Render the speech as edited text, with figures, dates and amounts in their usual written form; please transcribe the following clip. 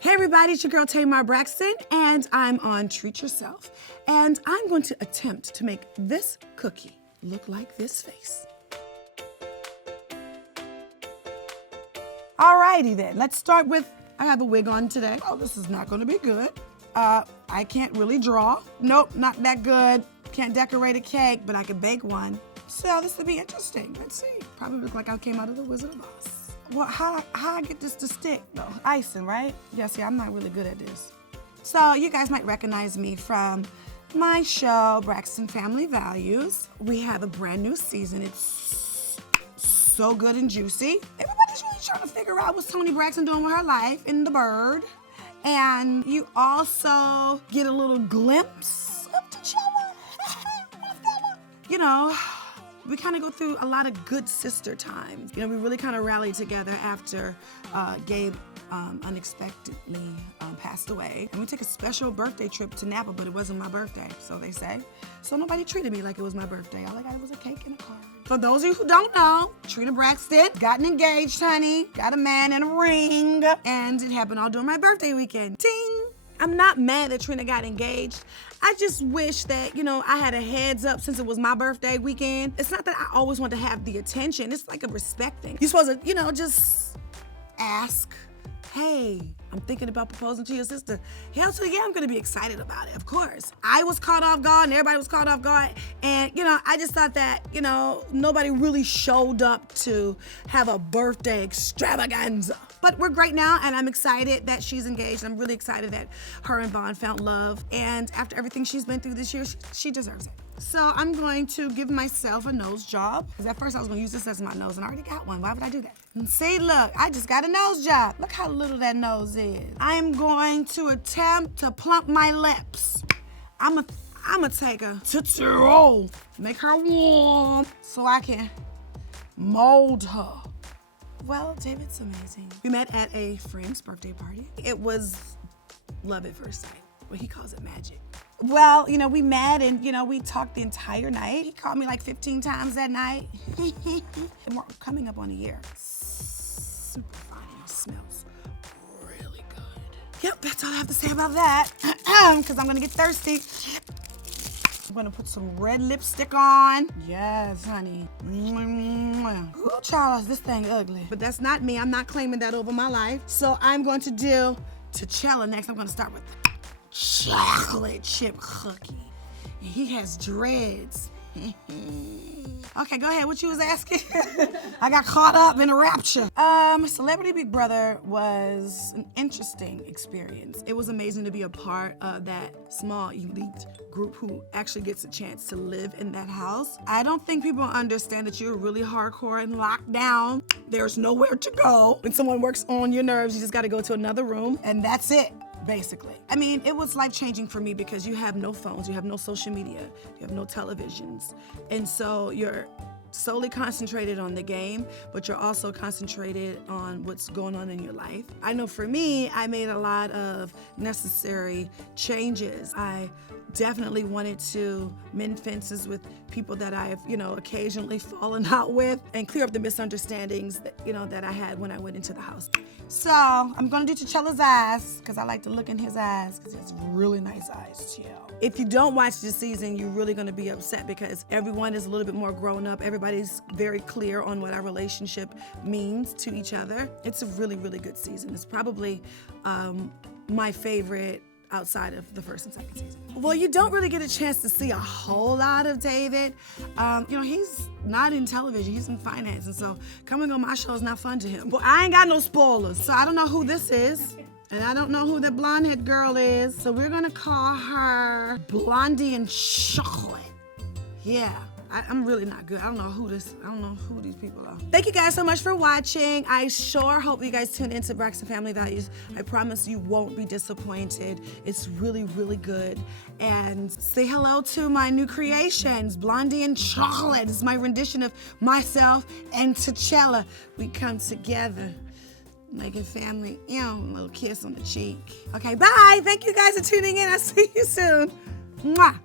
Hey everybody, it's your girl Tamar Braxton, and I'm on Treat Yourself. And I'm going to attempt to make this cookie look like this face. Alrighty then, let's start with, I have a wig on today. Oh, this is not gonna be good. I can't really draw. Nope, not that good. Can't decorate a cake, but I can bake one. So this will be interesting. Let's see. Probably look like I came out of the Wizard of Oz. Well, how I get this to stick though? Icing, right? Yeah, see, I'm not really good at this. So you guys might recognize me from my show, Braxton Family Values. We have a brand new season. It's so good and juicy. Everybody's really trying to figure out what's Toni Braxton doing with her life in The Bird. And you also get a little glimpse of T'Challa. You know, we kind of go through a lot of good sister times. You know, we really kind of rallied together after Gabe unexpectedly passed away. And we took a special birthday trip to Napa, but it wasn't my birthday, so they say. So nobody treated me like it was my birthday. All I got was a cake and a card. For those of you who don't know, Trina Braxton gotten engaged, honey. Got a man and a ring. And it happened all during my birthday weekend. Ting! I'm not mad that Trina got engaged. I just wish that, you know, I had a heads up since it was my birthday weekend. It's not that I always want to have the attention. It's like a respect thing. You're supposed to, you know, just ask, hey, I'm thinking about proposing to your sister. Hell to the yeah, I'm gonna be excited about it, of course. I was caught off guard and everybody was caught off guard. And, you know, I just thought that, you know, nobody really showed up to have a birthday extravaganza. But we're great now, and I'm excited that she's engaged. I'm really excited that her and Vaughn found love. And after everything she's been through this year, she deserves it. So I'm going to give myself a nose job. Because at first I was gonna use this as my nose, and I already got one. Why would I do that? And see, look, I just got a nose job. Look how little that nose is. I am going to attempt to plump my lips. I'm gonna take a Tootsie Roll, make her warm, so I can mold her. Well, David's amazing. We met at a friend's birthday party. It was love at first sight. Well, he calls it magic. Well, you know, we met and, you know, we talked the entire night. He called me like 15 times that night. And we're coming up on a year. Super fine, it smells really good. Yep, that's all I have to say about that. Because I'm gonna get thirsty. I'm gonna put some red lipstick on. Yes, honey. Ooh, child, this thing ugly. But that's not me. I'm not claiming that over my life. So I'm going to do T'Challa next. I'm gonna start with the chocolate chip cookie. And he has dreads. Okay, go ahead. What you was asking? I got caught up in a rapture. Celebrity Big Brother was an interesting experience. It was amazing to be a part of that small elite group who actually gets a chance to live in that house. I don't think people understand that you're really hardcore and locked down. There's nowhere to go. When someone works on your nerves, you just gotta go to another room, and that's it. Basically. I mean, it was life-changing for me because you have no phones, you have no social media, you have no televisions. And so you're solely concentrated on the game, but you're also concentrated on what's going on in your life. I know for me, I made a lot of necessary changes. I definitely wanted to mend fences with people that I've, you know, occasionally fallen out with and clear up the misunderstandings that, you know, that I had when I went into the house. So I'm gonna do T'Challa's eyes because I like to look in his eyes because he has really nice eyes too. If you don't watch this season, you're really gonna be upset because everyone is a little bit more grown up. Everybody's very clear on what our relationship means to each other. It's a really, really good season. It's probably my favorite outside of the first and second season. Well, you don't really get a chance to see a whole lot of David. You know, he's not in television, he's in finance, and so coming on my show is not fun to him. Well, I ain't got no spoilers, so I don't know who this is, and I don't know who that blonde-haired girl is, so we're gonna call her Blondie and Chocolate. Yeah. I'm really not good. I don't know who these people are. Thank you guys so much for watching. I sure hope you guys tune into Braxton Family Values. I promise you won't be disappointed. It's really, really good. And say hello to my new creations, Blondie and Chocolate. It's my rendition of myself and T'Challa. We come together, making family, you know, a little kiss on the cheek. Okay, bye. Thank you guys for tuning in. I'll see you soon. Mwah.